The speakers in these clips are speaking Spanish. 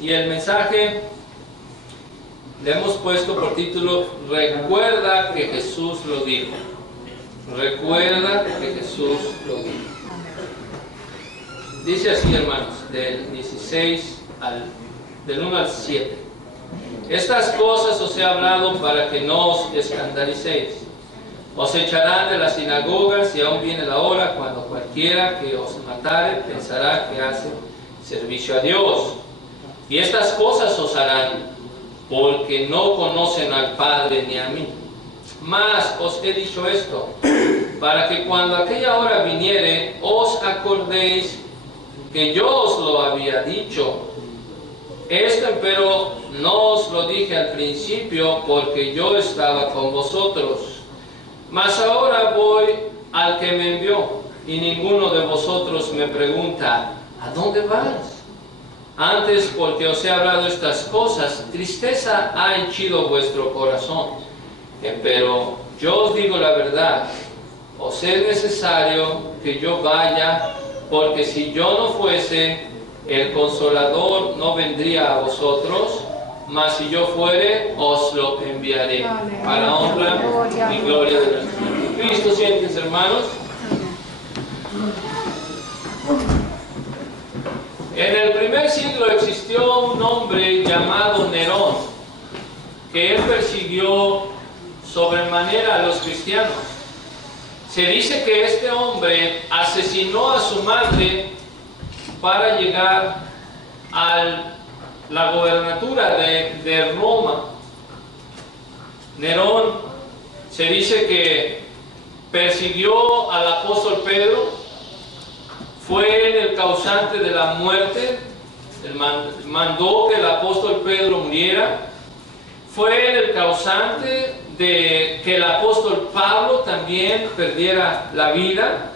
Y el mensaje le hemos puesto por título: Recuerda que Jesús lo dijo. Recuerda que Jesús lo dijo. Dice así, hermanos, del 1 al 7. Estas cosas os he hablado para que no os escandalicéis. Os echarán de las sinagogas, y aún viene la hora cuando cualquiera que os matare pensará que hace servicio a Dios. Y estas cosas os harán porque no conocen al Padre ni a mí. Mas os he dicho esto, para que cuando aquella hora viniere, os acordéis que yo os lo había dicho. Esto empero no os lo dije al principio, porque yo estaba con vosotros. Mas ahora voy al que me envió, y ninguno de vosotros me pregunta: ¿a dónde vas? Antes, porque os he hablado estas cosas, tristeza ha henchido vuestro corazón. Pero yo os digo la verdad, os es necesario que yo vaya, porque si yo no fuese, el Consolador no vendría a vosotros, mas si yo fuere, os lo enviaré. Para honra y gloria de nuestro Señor Cristo. Siéntense, hermanos. En el primer siglo existió un hombre llamado Nerón, que él persiguió sobremanera a los cristianos. Se dice que este hombre asesinó a su madre para llegar a la gobernatura de Roma. Nerón se dice que persiguió al apóstol Pedro, fue el causante de la muerte, mandó que el apóstol Pedro muriera, fue el causante de que el apóstol Pablo también perdiera la vida.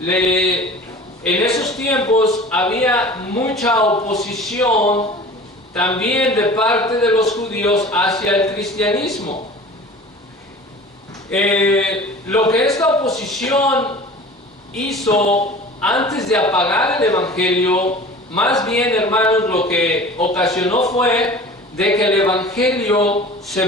En esos tiempos había mucha oposición también de parte de los judíos hacia el cristianismo. Lo que esta oposición hizo antes de apagar el evangelio, más bien, hermanos, lo que ocasionó fue de que el evangelio se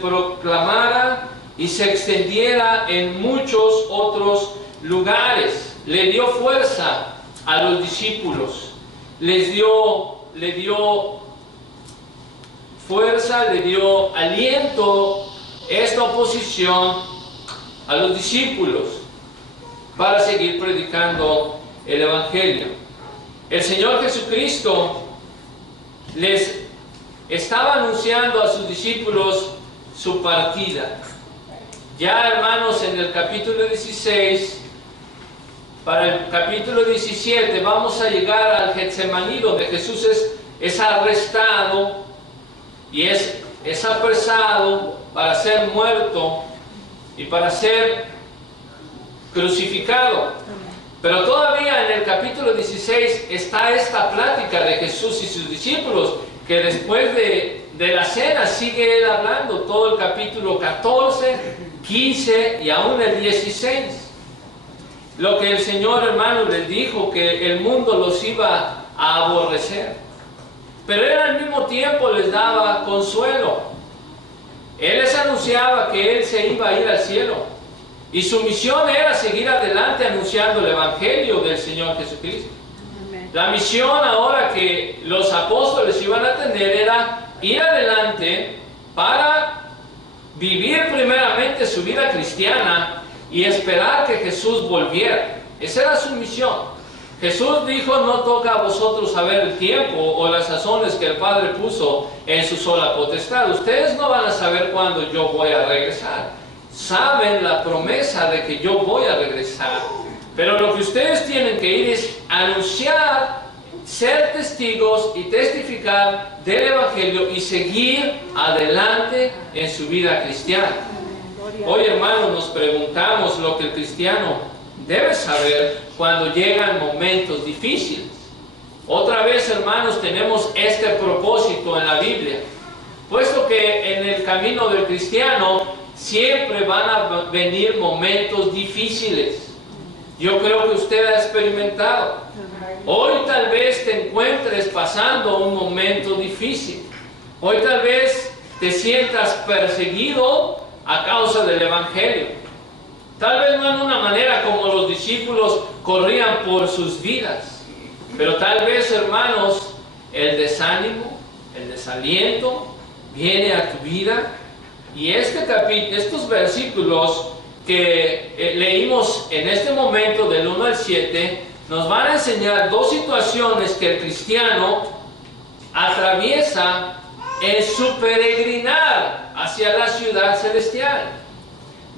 proclamara y se extendiera en muchos otros lugares. Le dio fuerza a los discípulos, le dio fuerza, le dio aliento esta oposición a los discípulos para seguir predicando el evangelio. El Señor Jesucristo les estaba anunciando a sus discípulos su partida. Ya, hermanos, en el capítulo 16, para el capítulo 17, vamos a llegar al Getsemaní, donde Jesús es arrestado y es apresado para ser muerto y para ser crucificado. Pero todavía en el capítulo 16 está esta plática de Jesús y sus discípulos, que después de la cena sigue él hablando todo el capítulo 14, 15 y aún el 16. Lo que el Señor, hermanos, les dijo, que el mundo los iba a aborrecer, pero él al mismo tiempo les daba consuelo. Él les anunciaba que él se iba a ir al cielo, y su misión era seguir adelante anunciando el evangelio del Señor Jesucristo. La misión ahora que los apóstoles iban a tener era ir adelante para vivir primeramente su vida cristiana y esperar que Jesús volviera. Esa era su misión. Jesús dijo: no toca a vosotros saber el tiempo o las sazones que el Padre puso en su sola potestad. Ustedes no van a saber cuándo yo voy a regresar. Saben la promesa de que yo voy a regresar. Pero lo que ustedes tienen que ir es anunciar, ser testigos y testificar del evangelio y seguir adelante en su vida cristiana. Hoy, hermanos, nos preguntamos lo que el cristiano debe saber cuando llegan momentos difíciles. Otra vez, hermanos, tenemos este propósito en la Biblia, puesto que en el camino del cristiano siempre van a venir momentos difíciles. yo creo que usted ha experimentado. Hoy tal vez te encuentres pasando un momento difícil. Hoy tal vez te sientas perseguido a causa del Evangelio. Tal vez no en una manera como los discípulos corrían por sus vidas, pero tal vez, hermanos, el desánimo, el desaliento viene a tu vida. Y estos versículos que leímos en este momento del 1 al 7 nos van a enseñar dos situaciones que el cristiano atraviesa en su peregrinar hacia la ciudad celestial.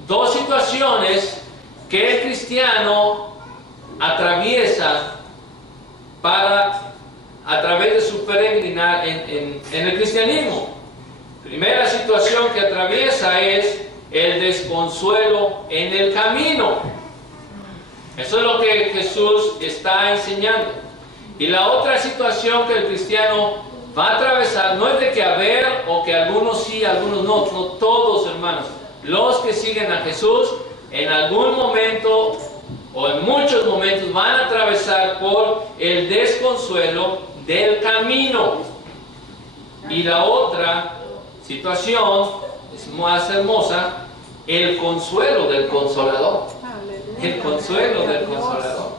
Dos situaciones que el cristiano atraviesa a través de su peregrinar en el cristianismo. Primera situación que atraviesa es el desconsuelo en el camino. Eso es lo que Jesús está enseñando. Y la otra situación que el cristiano va a atravesar no es de que o que algunos sí, algunos no todos, hermanos. Los que siguen a Jesús en algún momento o en muchos momentos van a atravesar por el desconsuelo del camino. Y la otra situación es más hermosa, el consuelo del Consolador. El consuelo del Consolador.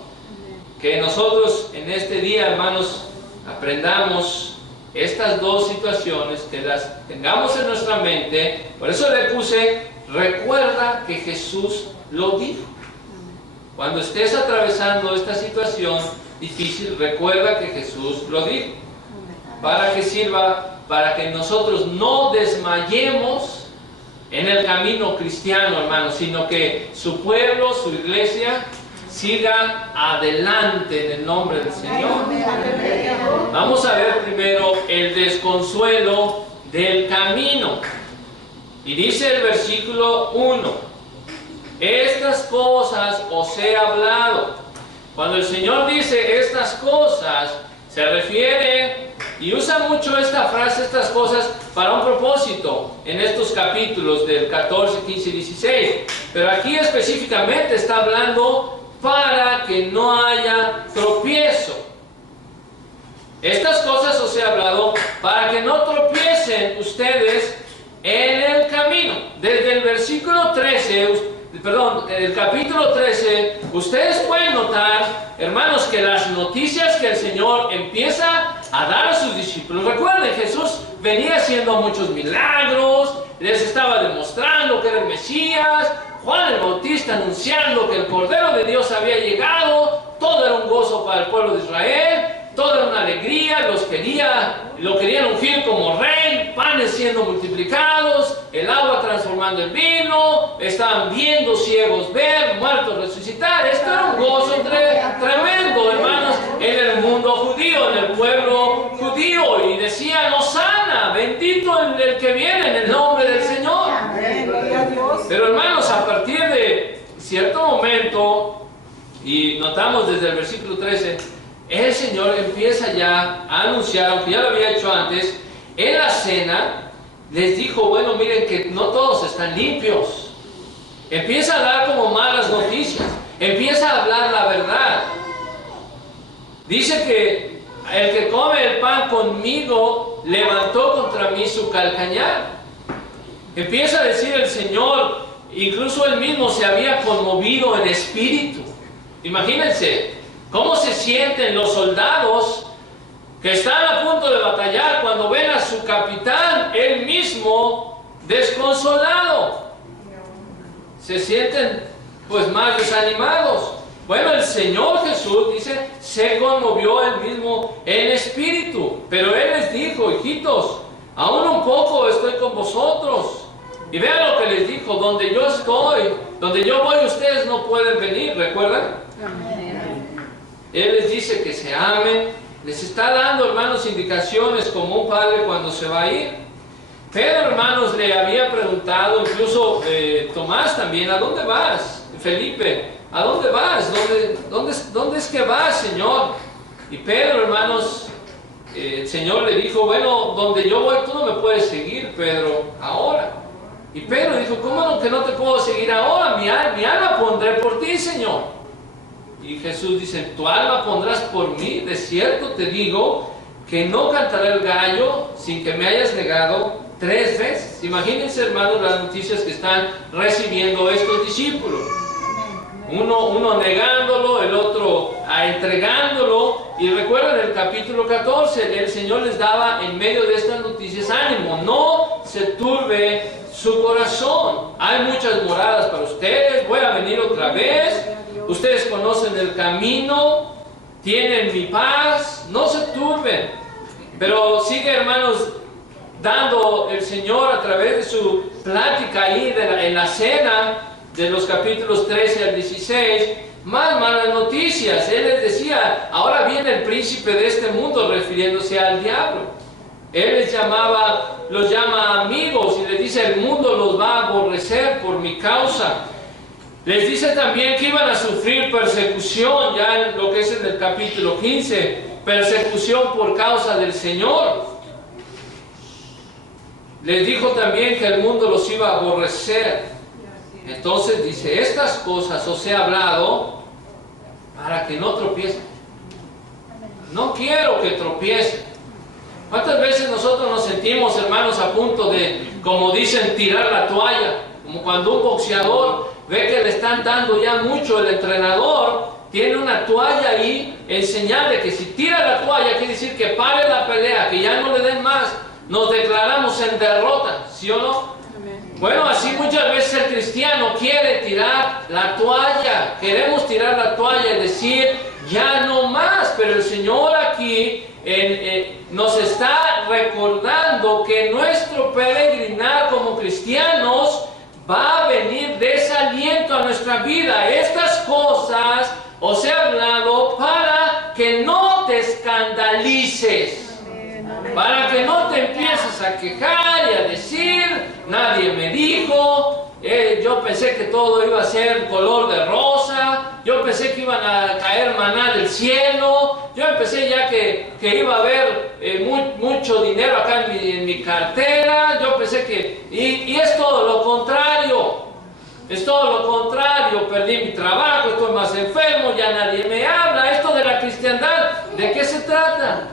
Que nosotros en este día, hermanos, aprendamos estas dos situaciones, que las tengamos en nuestra mente. Por eso le puse, recuerda que Jesús lo dijo. Cuando estés atravesando esta situación difícil, recuerda que Jesús lo dijo. Para que sirva para que nosotros no desmayemos en el camino cristiano, hermanos, sino que su pueblo, su iglesia, siga adelante en el nombre del Señor. Vamos a ver primero el desconsuelo del camino. Y dice el versículo 1, estas cosas os he hablado. Cuando el Señor dice estas cosas, se refiere y usa mucho esta frase, estas cosas, para un propósito en estos capítulos del 14, 15 y 16. Pero aquí específicamente está hablando para que no haya tropiezo. Estas cosas os he hablado para que no tropiecen ustedes en el camino. Desde el versículo 13, el capítulo 13, ustedes pueden notar, hermanos, que las noticias que el Señor empieza a dar a sus discípulos. Recuerden, Jesús venía haciendo muchos milagros, les estaba demostrando que era el Mesías, Juan el Bautista anunciando que el Cordero de Dios había llegado, todo era un gozo para el pueblo de Israel, todo era una alegría, lo querían ungir como rey, panes siendo multiplicados, el agua transformando en vino, estaban viendo ciegos ver, muertos resucitar. Esto era un gozo tremendo, hermanos, en el mundo judío, en el pueblo judío, y decían, Hosana, bendito el que viene en el nombre del Señor. Pero, hermanos, a partir de cierto momento, y notamos desde el versículo 13, el Señor empieza ya a anunciar, aunque ya lo había hecho antes, en la cena, les dijo, bueno, miren que no todos están limpios. Empieza a dar como malas noticias, empieza a hablar la verdad. Dice que el que come el pan conmigo levantó contra mí su calcañar. Empieza a decir el Señor, incluso él mismo se había conmovido en espíritu. Imagínense cómo se sienten los soldados que están a punto de batallar cuando ven a su capitán, él mismo, desconsolado. Se sienten pues más desanimados. Bueno, el Señor Jesús, dice, se conmovió él mismo en espíritu. Pero él les dijo, hijitos, aún un poco estoy con vosotros. Y vean lo que les dijo, donde yo estoy, donde yo voy, ustedes no pueden venir, ¿recuerdan? Él les dice que se amen, les está dando, hermanos, indicaciones como un padre cuando se va a ir. Pedro, hermanos, le había preguntado, incluso Tomás también, ¿a dónde vas? Felipe, ¿a dónde vas? ¿Dónde es que vas, Señor? Y Pedro, hermanos, el Señor le dijo, bueno, donde yo voy tú no me puedes seguir, Pedro, ahora. Y Pedro dijo, ¿cómo que no te puedo seguir ahora? Mi alma pondré por ti, Señor. Y Jesús dice, tu alma pondrás por mí, de cierto te digo, que no cantará el gallo sin que me hayas negado 3 veces. Imagínense, hermanos, las noticias que están recibiendo estos discípulos. Uno negándolo, el otro entregándolo. Y recuerden el capítulo 14, el Señor les daba en medio de estas noticias ánimo, no se turbe su corazón. Hay muchas moradas para ustedes, voy a venir otra vez. Ustedes conocen el camino, tienen mi paz, no se turben. Pero sigue, hermanos, dando el Señor a través de su plática ahí en la cena, de los capítulos 13 al 16, más malas noticias. Él les decía, ahora viene el príncipe de este mundo, refiriéndose al diablo. Él los llama amigos y les dice, el mundo los va a aborrecer por mi causa. Les dice también que iban a sufrir persecución, ya en lo que es en el capítulo 15, persecución por causa del Señor. Les dijo también que el mundo los iba a aborrecer. Entonces dice, estas cosas os he hablado para que no tropiecen. No quiero que tropiecen. ¿Cuántas veces nosotros nos sentimos, hermanos, a punto de, como dicen, tirar la toalla? Como cuando un boxeador ve que le están dando ya mucho, el entrenador tiene una toalla ahí en señal de que si tira la toalla quiere decir que pare la pelea, que ya no le den más. Nos declaramos en derrota, ¿sí o no? Bueno, así muchas veces el cristiano quiere tirar la toalla. Queremos tirar la toalla y decir, ya no más. Pero el Señor aquí nos está recordando que nuestro peregrinar como cristianos va a venir desaliento a nuestra vida. Estas cosas os he hablado para que no te escandalices. Para que no te empieces a quejar y a decir, nadie me dijo, yo pensé que todo iba a ser color de rosa, yo pensé que iban a caer maná del cielo, yo pensé ya que iba a haber mucho dinero acá en mi cartera, yo pensé que... Y es todo lo contrario, es todo lo contrario, perdí mi trabajo, estoy más enfermo, ya nadie me habla. Esto de la cristiandad, ¿de qué se trata?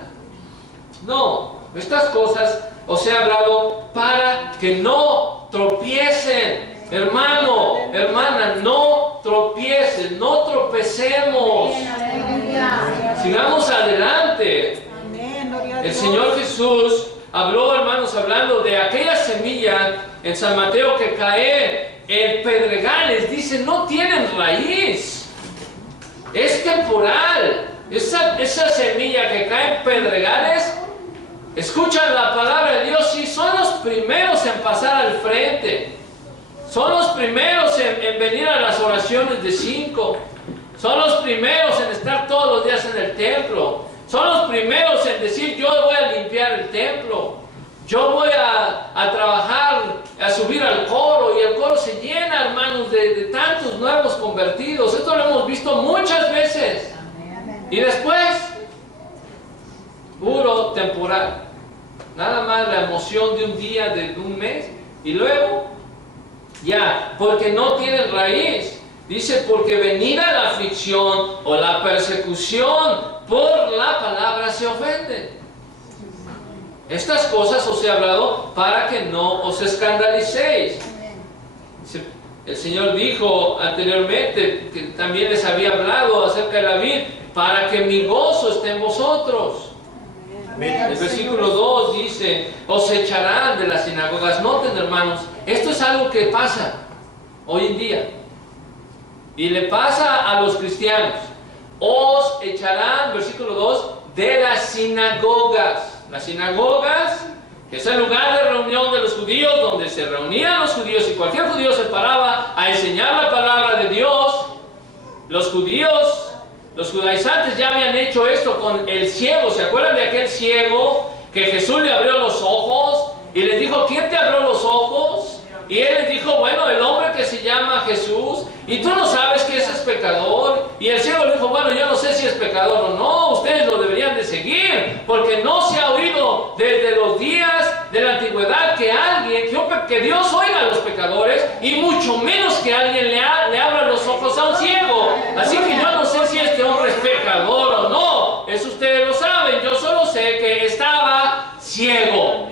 No, estas cosas os he hablado para que no tropiecen. Hermano, hermana, no tropiecen, no tropecemos. Sigamos adelante. El Señor Jesús habló, hermanos, hablando de aquella semilla en San Mateo que cae en pedregales. Dice, no tienen raíz. Es temporal. Esa semilla que cae en pedregales, escuchan la palabra de Dios y son los primeros en pasar al frente. Son los primeros en venir a las oraciones de 5. Son los primeros en estar todos los días en el templo. Son los primeros en decir, yo voy a limpiar el templo. Yo voy a trabajar, a subir al coro. Y el coro se llena, hermanos, de tantos nuevos convertidos. Esto lo hemos visto muchas veces. Y después, puro temporal. Nada más la emoción de un día, de un mes. Y luego, ya, porque no tienen raíz. Dice, porque venida la aflicción o la persecución por la palabra se ofenden. Estas cosas os he hablado para que no os escandalicéis. El Señor dijo anteriormente, que también les había hablado acerca de la vid, para que mi gozo esté en vosotros. El versículo 2 dice, os echarán de las sinagogas. Noten, hermanos, esto es algo que pasa hoy en día. Y le pasa a los cristianos. Os echarán, versículo 2, de las sinagogas. Las sinagogas, que es el lugar de reunión de los judíos, donde se reunían los judíos y cualquier judío se paraba a enseñar la palabra de Dios. Los judíos, los judaizantes ya habían hecho esto con el ciego. ¿Se acuerdan de aquel ciego que Jesús le abrió los ojos y les dijo, ¿quién te abrió los ojos? Y él les dijo, bueno, el hombre que se llama Jesús, y tú no sabes que ese es pecador. Y el ciego le dijo, bueno, yo no sé si es pecador o no, ustedes lo deberían de seguir, porque no se ha oído desde los días de la antigüedad que Dios oiga a los pecadores, y mucho menos que alguien le abra los ojos a un ciego. Así que yo no sé si es ciego.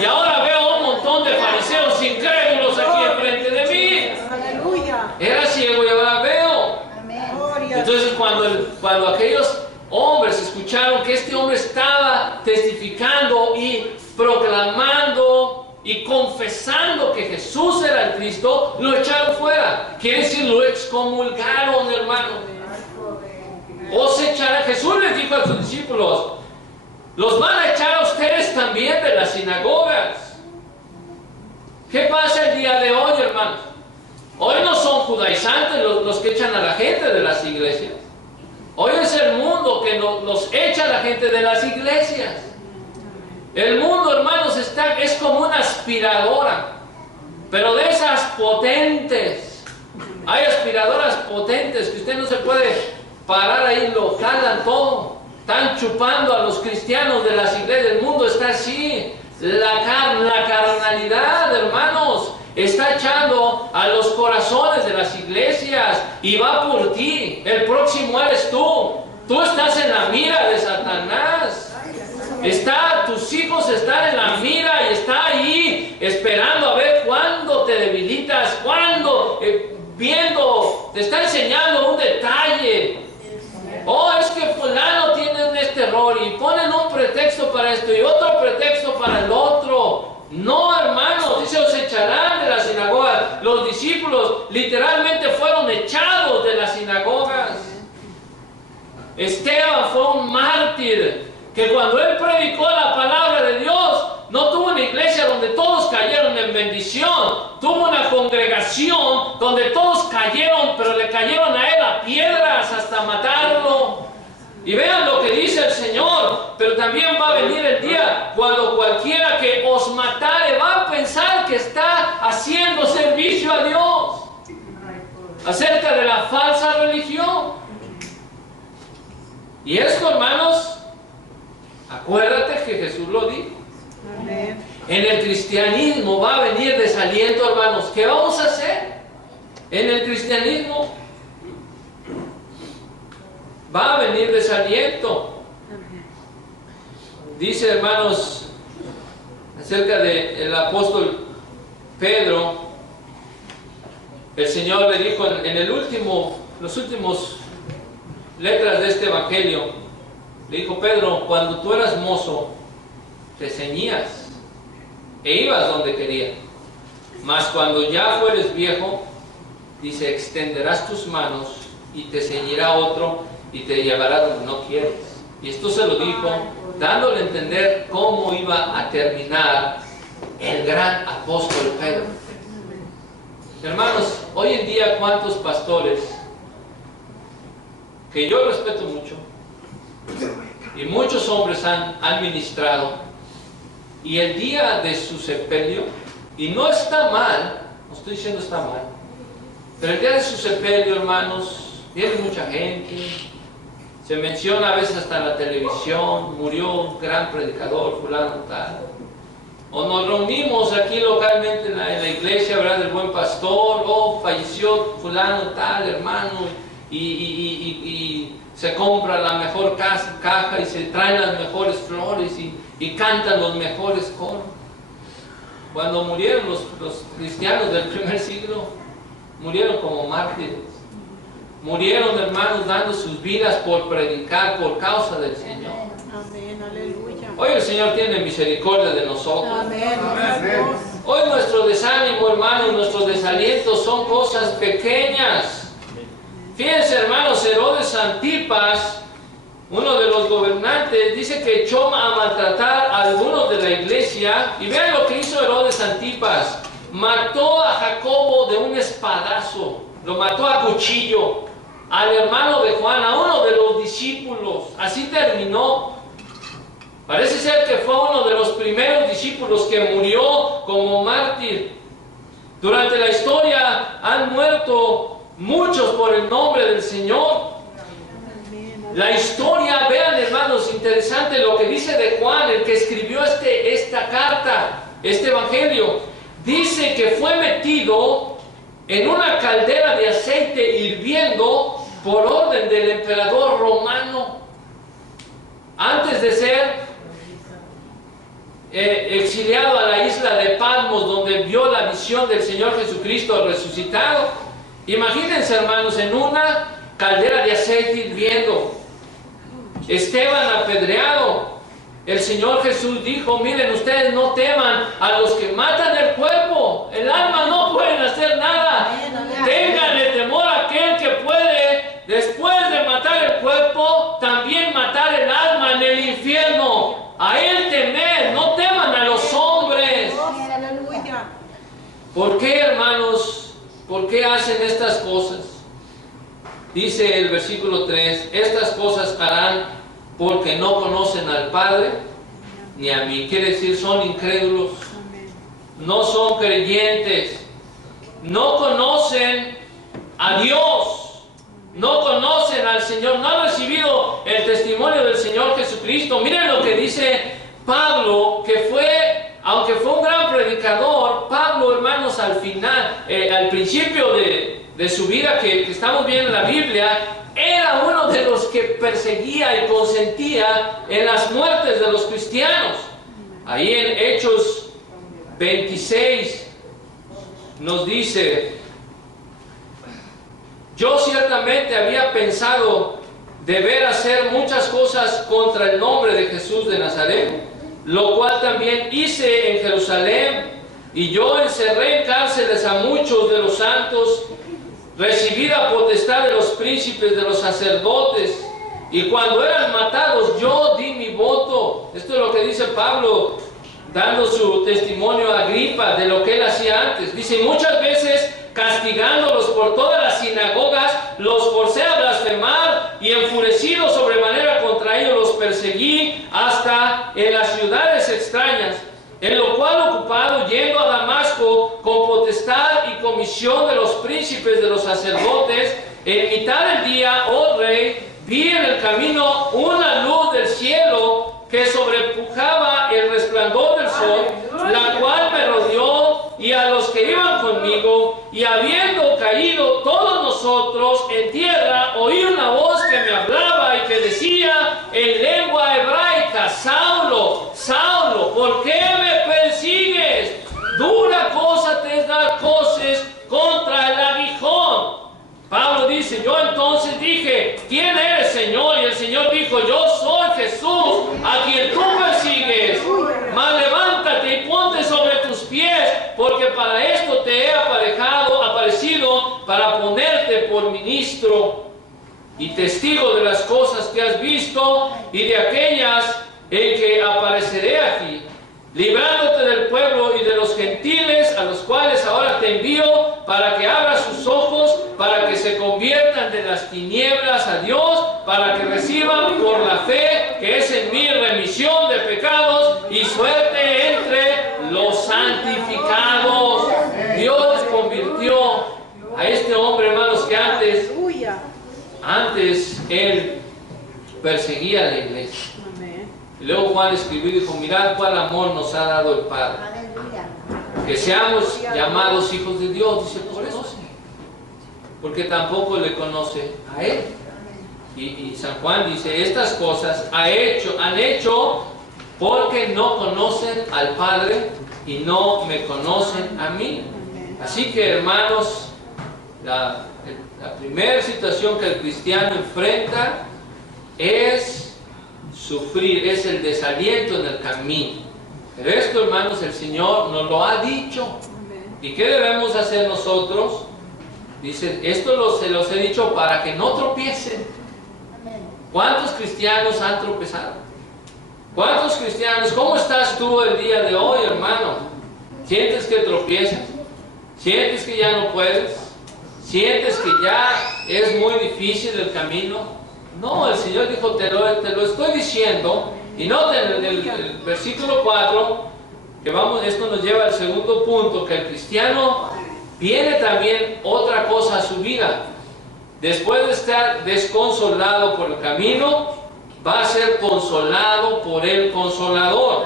Y ahora veo un montón de fariseos incrédulos aquí enfrente de mí. Era ciego y ahora veo. Entonces cuando aquellos hombres escucharon que este hombre estaba testificando y proclamando y confesando que Jesús era el Cristo, lo echaron fuera. Quiere decir, lo excomulgaron, hermano. Jesús les dijo a sus discípulos, los van a echar a ustedes también de las sinagogas. ¿Qué pasa el día de hoy, hermanos? Hoy no son judaizantes los que echan a la gente de las iglesias. Hoy es el mundo que los echa a la gente de las iglesias. El mundo, hermanos, es como una aspiradora, pero de esas potentes. Hay aspiradoras potentes que usted no se puede parar ahí, lo jalan todo. Están chupando a los cristianos de las iglesias. El mundo está así. La carnalidad, hermanos, está echando a los corazones de las iglesias y va por ti. El próximo eres tú. Tú estás en la mira de Satanás. Tus hijos están en la mira y está ahí esperando a ver cuándo te debilitas, cuándo te está enseñando un detalle. Oh, es que fulano tiene este error y ponen un pretexto para esto y otro pretexto para el otro. No, hermanos, dice, os echarán de la sinagoga. Los discípulos literalmente fueron echados de las sinagogas. Esteban fue un mártir que cuando él predicó la palabra de Dios, no tuvo una iglesia donde todos cayeron en bendición. Tuvo una congregación donde todos cayeron, pero le cayeron a él a piedras hasta matarlo. Y vean lo que dice el Señor. Pero también va a venir el día cuando cualquiera que os matare va a pensar que está haciendo servicio a Dios. Acerca de la falsa religión. Y esto, hermanos, acuérdate que Jesús lo dijo. Amén. En el cristianismo va a venir desaliento, hermanos. ¿Qué vamos a hacer? En el cristianismo va a venir desaliento. Dice, hermanos, acerca del apóstol Pedro, el Señor le dijo en los últimos letras de este evangelio, le dijo: Pedro, cuando tú eras mozo, te ceñías e ibas donde querías. Mas cuando ya fueres viejo, dice, extenderás tus manos y te ceñirá otro y te llevará donde no quieres. Y esto se lo dijo dándole a entender cómo iba a terminar el gran apóstol Pedro. Hermanos, hoy en día cuántos pastores, que yo respeto mucho, y muchos hombres han ministrado, y el día de su sepelio, y no está mal, no estoy diciendo está mal, pero el día de su sepelio, hermanos, viene mucha gente, se menciona a veces hasta en la televisión, murió un gran predicador, fulano tal, o nos reunimos aquí localmente en la iglesia, ¿verdad?, del Buen Pastor, o falleció fulano tal, hermano, y se compra la mejor caja y se traen las mejores flores y cantan los mejores coros. Cuando murieron los cristianos del primer siglo, murieron como mártires. Murieron, hermanos, dando sus vidas por predicar, por causa del Señor. Amén, aleluya. Hoy el Señor tiene misericordia de nosotros. Amén, amén. Hoy nuestro desánimo, hermanos, nuestros desalientos son cosas pequeñas. Fíjense, hermanos, Herodes Antipas, uno de los gobernantes, dice que echó a maltratar a algunos de la iglesia. Y vean lo que hizo Herodes Antipas. Mató a Jacobo de un espadazo, lo mató a cuchillo, al hermano de Juan, a uno de los discípulos. Así terminó. Parece ser que fue uno de los primeros discípulos que murió como mártir. Durante la historia han muerto muchos por el nombre del Señor. La historia, vean, hermanos, interesante lo que dice de Juan, el que escribió esta carta, este evangelio. Dice que fue metido en una caldera de aceite hirviendo por orden del emperador romano. Antes de ser exiliado a la isla de Patmos, donde vio la visión del Señor Jesucristo resucitado. Imagínense, hermanos, en una caldera de aceite hirviendo, Esteban apedreado. El Señor Jesús dijo: miren, ustedes no teman a los que matan el cuerpo, el alma no pueden hacer nada. Ténganle temor a aquel que puede, después de matar el cuerpo, también matar el alma en el infierno. A Él temed, no teman a los hombres. Aleluya. ¿Por qué, hermanos? ¿Por qué hacen estas cosas? Dice el versículo 3: estas cosas harán porque no conocen al Padre ni a mí. Quiere decir, son incrédulos, no son creyentes, no conocen a Dios, no conocen al Señor, no han recibido el testimonio del Señor Jesucristo. Miren lo que dice Pablo, que fue, aunque fue un gran predicador, Pablo, hermanos, al final, al principio de su vida que estamos viendo en la Biblia, era uno de los que perseguía y consentía en las muertes de los cristianos. Ahí en Hechos 26 nos dice: yo ciertamente había pensado deber hacer muchas cosas contra el nombre de Jesús de Nazaret, lo cual también hice en Jerusalén, y yo encerré en cárceles a muchos de los santos, recibí la potestad de los príncipes, de los sacerdotes, y cuando eran matados yo di mi voto. Esto es lo que dice Pablo, dando su testimonio a Agripa de lo que él hacía antes. Dice: muchas veces castigándolos por todas las sinagogas, los forcé a blasfemar, y enfurecido sobremanera contra ellos los perseguí hasta en las ciudades extrañas. En lo cual, ocupado, yendo a Damasco con potestad y comisión de los príncipes de los sacerdotes, en mitad del día, oh rey, vi en el camino una luz del cielo que sobrepujaba el resplandor del sol, la cual me rodeó y a los que iban conmigo, y habiendo caído todos nosotros en tierra, oí una voz que me hablaba y que decía en lengua hebraica: Saulo, Saulo, ¿por qué me persigues? Dura cosa te es dar coces contra el aguijón. Pablo dice: yo entonces dije: ¿quién eres, Señor? Y el Señor dijo: yo soy Jesús, a quien tú persigues. Mas levántate y ponte sobre tus pies, porque para esto te he aparecido para ponerte por ministro y testigo de las cosas que has visto y de aquellas en que apareceré aquí, librándote del pueblo y de los gentiles, a los cuales ahora te envío, para que abras sus ojos, para que se conviertan de las tinieblas a Dios, para que reciban por la fe que es en mí remisión de pecados y suerte entre los santificados. Dios convirtió a este hombre, hermanos, que antes él perseguía a la iglesia. Y luego Juan escribió y dijo: mirad cuál amor nos ha dado el Padre, que seamos llamados hijos de Dios. Dice: por eso sí, porque tampoco le conoce a Él. Y San Juan dice: estas cosas han hecho porque no conocen al Padre y no me conocen a mí. Así que, hermanos, la primera situación que el cristiano enfrenta es sufrir, es el desaliento en el camino. Pero esto, hermanos, el Señor nos lo ha dicho. ¿Y qué debemos hacer nosotros? Dice: esto se los he dicho para que no tropiecen. ¿Cuántos cristianos han tropezado? ¿Cuántos cristianos? ¿Cómo estás tú el día de hoy, hermano? ¿Sientes que tropiezas? ¿Sientes que ya no puedes? ¿Sientes que ya es muy difícil el camino? No, el Señor dijo: te lo estoy diciendo. Y noten en el versículo 4, que esto nos lleva al segundo punto, que el cristiano viene también otra cosa a su vida. Después de estar desconsolado por el camino, va a ser consolado por el Consolador.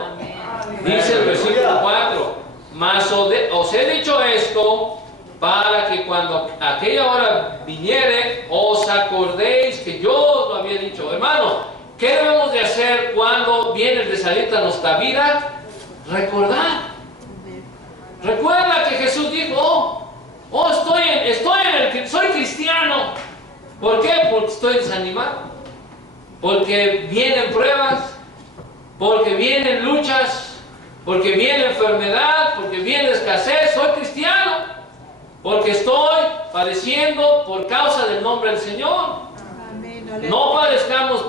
Dice el versículo 4: mas os he dicho esto para que cuando aquella hora viniere, os acordéis que yo os lo había dicho. Hermano, ¿qué debemos de hacer cuando viene el desaliento a nuestra vida? recordar. Recuerda que Jesús dijo, soy cristiano. ¿Por qué? Porque estoy desanimado. Porque vienen pruebas, porque vienen luchas, porque viene enfermedad, porque viene escasez. Soy cristiano. Porque estoy padeciendo por causa del nombre del Señor. No padezcamos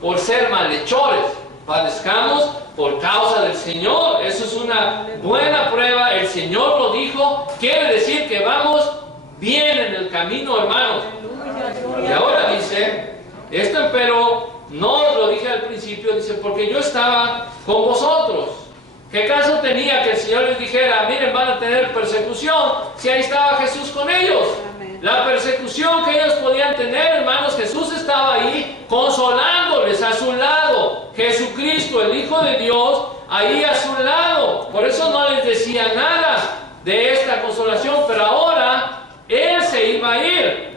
por ser malhechores, padezcamos por causa del Señor. Eso es una buena prueba. El Señor lo dijo. Quiere decir que vamos bien en el camino, hermanos. Y ahora dice, esto empero, no os lo dije al principio, dice, porque yo estaba con vosotros. ¿Qué caso tenía que el Señor les dijera, miren, van a tener persecución, si ahí estaba Jesús con ellos? La persecución que ellos podían tener, hermanos, Jesús estaba ahí consolándoles a su lado. Jesucristo, el Hijo de Dios, ahí a su lado. Por eso no les decía nada de esta consolación, pero ahora Él se iba a ir.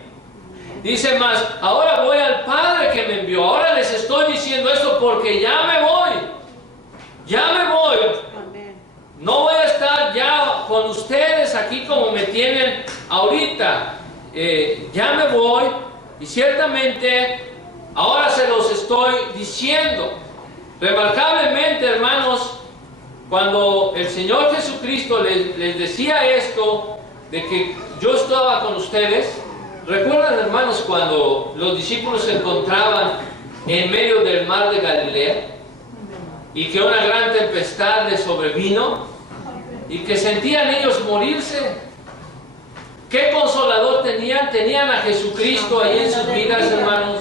Dice más, ahora voy al Padre que me envió. Ahora les estoy diciendo esto porque ya me voy. Ya me voy. No voy a estar ya con ustedes aquí como me tienen ahorita. Ya me voy y ciertamente ahora se los estoy diciendo. Remarcablemente, hermanos, cuando el Señor Jesucristo les decía esto, de que yo estaba con ustedes, ¿recuerdan, hermanos, cuando los discípulos se encontraban en medio del mar de Galilea y que una gran tempestad les sobrevino y que sentían ellos morirse? ¿Qué consolador tenían? Tenían a Jesucristo ahí en sus vidas, hermanos.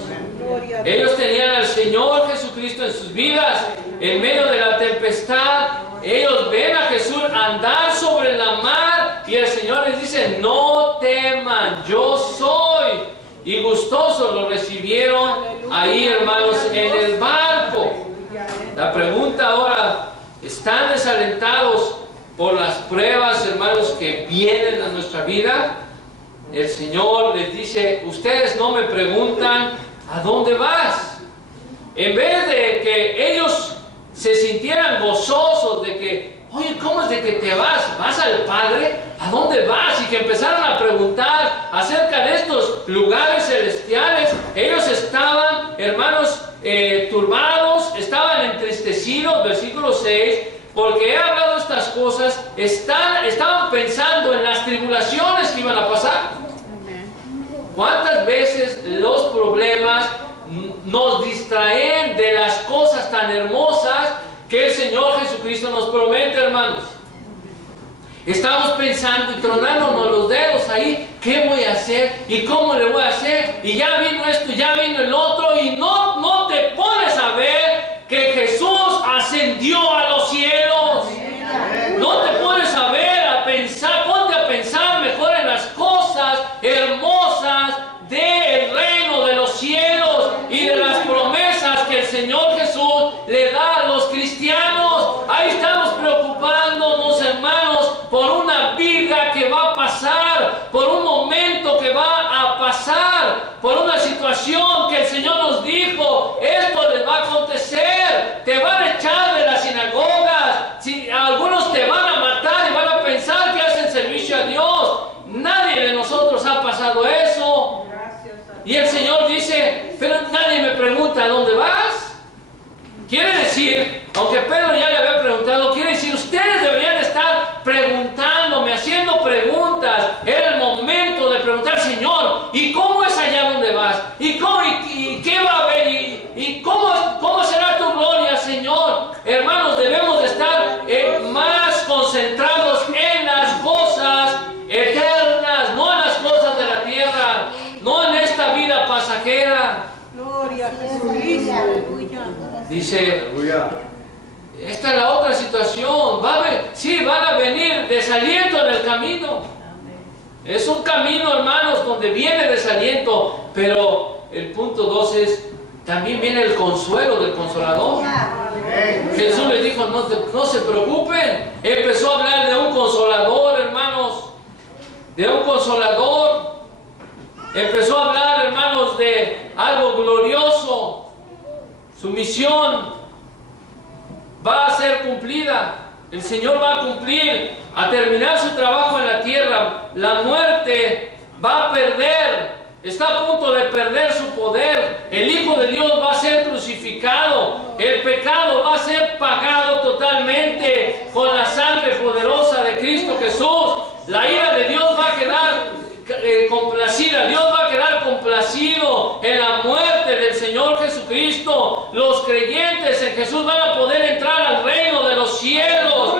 Ellos tenían al Señor Jesucristo en sus vidas. En medio de la tempestad, ellos ven a Jesús andar sobre la mar y el Señor les dice, no teman, yo soy. Y gustosos lo recibieron ahí, hermanos, en el barco. La pregunta ahora, ¿están desalentados por las pruebas, hermanos, que vienen a nuestra vida? El Señor les dice, ustedes no me preguntan ¿a dónde vas? En vez de que ellos se sintieran gozosos de que, oye, ¿cómo es de que te vas? ¿Vas al Padre? ¿A dónde vas? Y que empezaran a preguntar acerca de estos lugares celestiales. Ellos estaban, hermanos, turbados, estaban entristecidos, versículo 6, porque he hablado estas cosas, estaban pensando en las tribulaciones que iban a pasar. ¿Cuántas veces los problemas nos distraen de las cosas tan hermosas que el Señor Jesucristo nos promete, hermanos? Estamos pensando y tronándonos los dedos ahí, ¿qué voy a hacer? ¿Y cómo le voy a hacer? Y ya vino esto, ya vino el otro, y no te pones a ver que Jesús ascendió a los cielos. No te pones a ver, a pensar, ponte a pensar mejor en las cosas hermosas del reino de los cielos y de las promesas que el Señor Jesús le da a los cristianos. Ahí estamos preocupándonos, hermanos, por una vida que va a pasar, por un momento que va a pasar, por una situación que el Señor nos dijo, esto les va a acontecer, te van a echar de las sinagogas, algunos te van a matar y van a pensar que hacen servicio a Dios. Nadie de nosotros ha pasado eso. Y el Señor dice, pero nadie me pregunta ¿a dónde vas? Quiere decir, aunque Pedro ya le había preguntado, quiere decir, ustedes deberían estar preguntándome, haciendo preguntas. Era el momento de preguntar, Señor, ¿y cómo es allá donde vas? ¿Y qué va a haber? ¿Y cómo será tu gloria, Señor? Hermanos, debemos de estar más concentrados en las cosas eternas, no en las cosas de la tierra, no en esta vida pasajera. Gloria a Jesucristo. Aleluya. Dice, esta es la otra situación. Van a venir desaliento en el camino. Es un camino, hermanos, donde viene desaliento, pero el punto 2 es, también viene el consuelo del Consolador. Jesús les dijo, no se preocupen. Empezó a hablar de un Consolador, hermanos, de un Consolador. Empezó a hablar, hermanos, de algo glorioso. Su misión va a ser cumplida. El Señor va a cumplir, a terminar su trabajo en la tierra. La muerte va a perder, está a punto de perder su poder. El Hijo de Dios va a ser crucificado. El pecado va a ser pagado totalmente con la sangre poderosa de Cristo Jesús. La ira de Dios va a quedar complacida. Dios va a quedar complacido en la muerte del Señor Jesucristo. Los creyentes en Jesús van a poder entrar al reino de los cielos,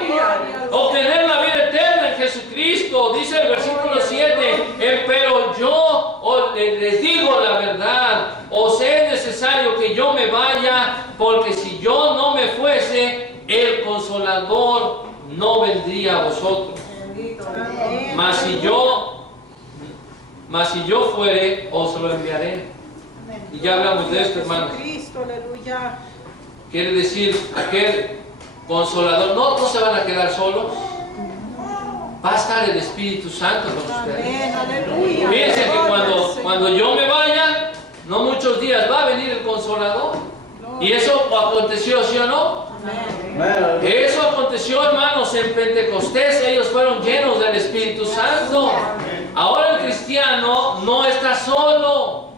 obtener la vida eterna en Jesucristo. Dice el versículo 7, pero yo les digo la verdad, os es necesario que yo me vaya, porque si yo no me fuese, el Consolador no vendría a vosotros. Mas si yo fuere, os lo enviaré. Y ya hablamos de esto, hermanos. Quiere decir, aquel Consolador, no se van a quedar solos. Va a estar el Espíritu Santo con ustedes. Fíjense que cuando yo me vaya, no muchos días va a venir el Consolador. Y eso aconteció, ¿sí o no? Eso aconteció, hermanos, en Pentecostés. Ellos fueron llenos del Espíritu Santo. Ahora el cristiano no está solo.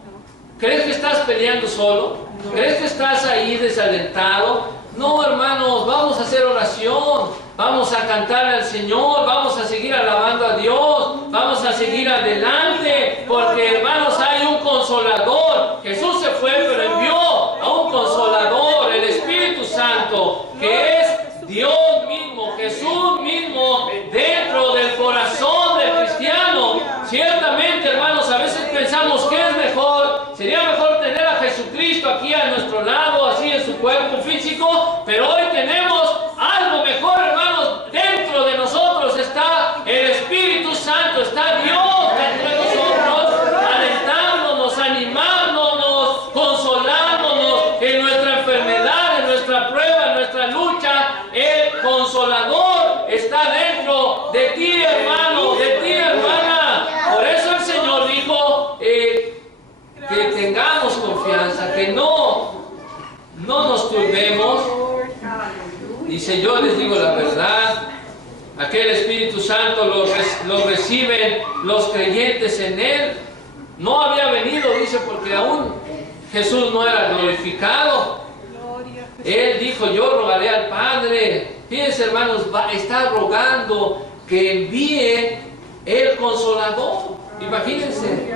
¿Crees que estás peleando solo? ¿Crees que estás ahí desalentado? No, hermanos, vamos a hacer oración, vamos a cantar al Señor, vamos a seguir alabando a Dios, vamos a seguir adelante, porque, hermanos, hay un Consolador. Jesús se fue, pero envió a un Consolador, el Espíritu Santo, que es Dios mismo, Jesús mismo, dentro del corazón del cristiano. Ciertamente, hermanos, a veces pensamos que es mejor, sería mejor tener a Jesucristo aquí a nuestro lado, así en su cuerpo físico, pero hoy tenemos algo mejor, hermanos. Dentro de nosotros está el Espíritu Santo, está Dios dentro de nosotros, alentándonos, animándonos, consolándonos en nuestra enfermedad, en nuestra prueba, en nuestra lucha. El Consolador está dentro de ti, hermano, de ti, hermana. Por eso el Señor dijo que tengamos confianza, que no nos turbemos. Dice, yo les digo la verdad, aquel Espíritu Santo lo reciben los creyentes en Él. No había venido, dice, porque aún Jesús no era glorificado. Él dijo, yo rogaré al Padre. Fíjense, hermanos, está rogando que envíe el Consolador. Imagínense.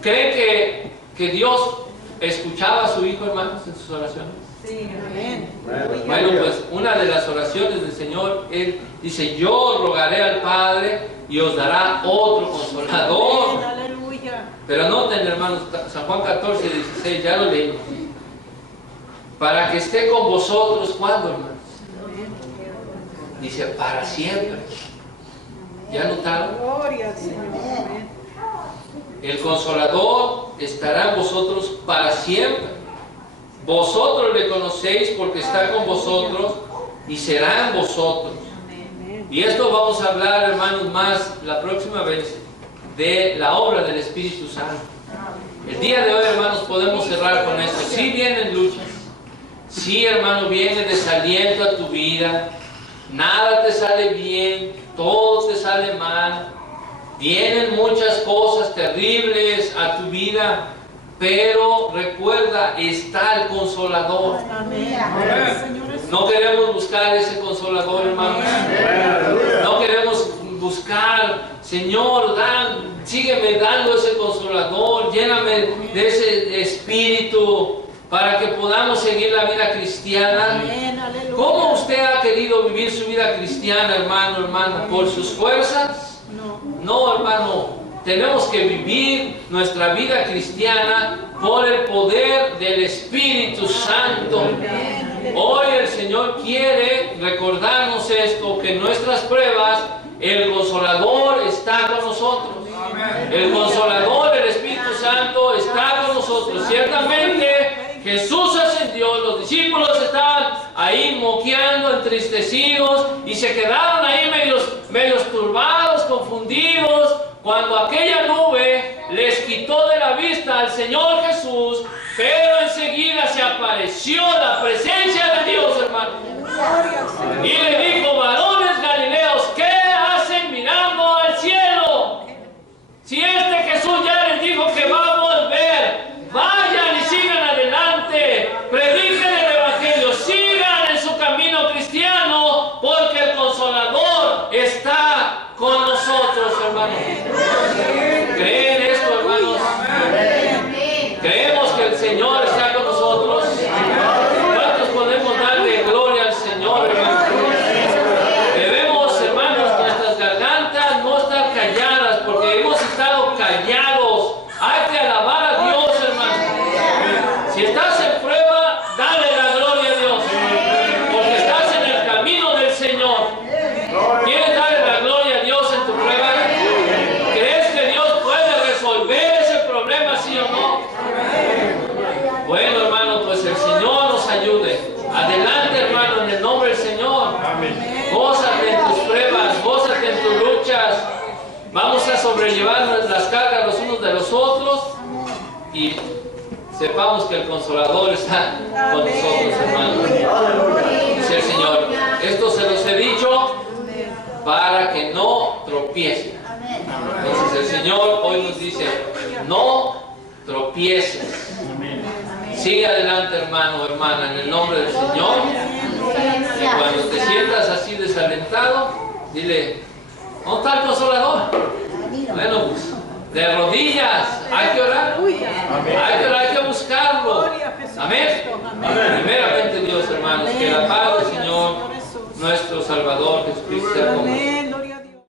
¿Creen que Dios escuchaba a su Hijo, hermanos, en sus oraciones? Sí, amén. Bueno, pues una de las oraciones del Señor, Él dice, yo rogaré al Padre y os dará otro Consolador. Pero noten, hermanos, San Juan 14, 16, ya lo leímos. Para que esté con vosotros, ¿cuándo, hermanos? Dice, para siempre. ¿Ya notaron? Gloria al Señor. El Consolador estará en vosotros para siempre. Vosotros le conocéis porque está con vosotros y será en vosotros. Y esto vamos a hablar, hermanos, más la próxima vez de la obra del Espíritu Santo. El día de hoy, hermanos, podemos cerrar con esto. Sí vienen luchas. Sí, hermano, viene desaliento a tu vida. Nada te sale bien. Todo te sale mal. Vienen muchas cosas terribles a tu vida. Pero recuerda, está el Consolador. No queremos buscar ese Consolador, hermanos. No queremos buscar, Señor, sígueme dando ese Consolador, lléname de ese Espíritu para que podamos seguir la vida cristiana. ¿Cómo usted ha querido vivir su vida cristiana, hermano, hermana? ¿Por sus fuerzas? No, hermano. Tenemos que vivir nuestra vida cristiana por el poder del Espíritu Santo. Hoy el Señor quiere recordarnos esto, que en nuestras pruebas el Consolador está con nosotros. El Consolador, el Espíritu Santo, está con nosotros. Ciertamente Jesús ascendió, los discípulos estaban ahí moqueando, entristecidos, y se quedaron ahí medios turbados, confundidos, cuando aquella nube les quitó de la vista al Señor Jesús, pero enseguida se apareció la presencia de Dios, hermano. Y le dijo, hermanos? ¿Creen esto, hermanos? ¿Creemos que el Señor está con nosotros? ¿Cuántos podemos darle gloria al Señor, hermanos? Debemos, hermanos, nuestras gargantas no estar calladas, porque hemos estado callados. Hay que alabar a Dios, hermanos. Si estás en prueba, dale la gloria a Dios, porque estás en el camino del Señor. ¿Quieres darle la gloria a Dios en tu prueba? ¿Crees que Dios puede resolver ese problema, sí o no? Bueno, hermano, pues el Señor nos ayude. Adelante, hermano, en el nombre del Señor. Gózate en tus pruebas, gózate en tus luchas. Vamos a sobrellevar las cargas los unos de los otros y sepamos que el Consolador está con nosotros, hermano. Dice el Señor, esto se los he dicho para que no tropiecen. Entonces el Señor hoy nos dice, no tropieces. Sigue adelante, hermano, hermana, en el nombre del Señor. Y cuando te sientas así desalentado, dile, ¿dónde está el Consolador? Bueno, pues, de rodillas, hay que orar. Hay que buscarlo. Amén. Primeramente Dios, hermanos, que la paz del Señor, nuestro Salvador Jesucristo, sea con nosotros.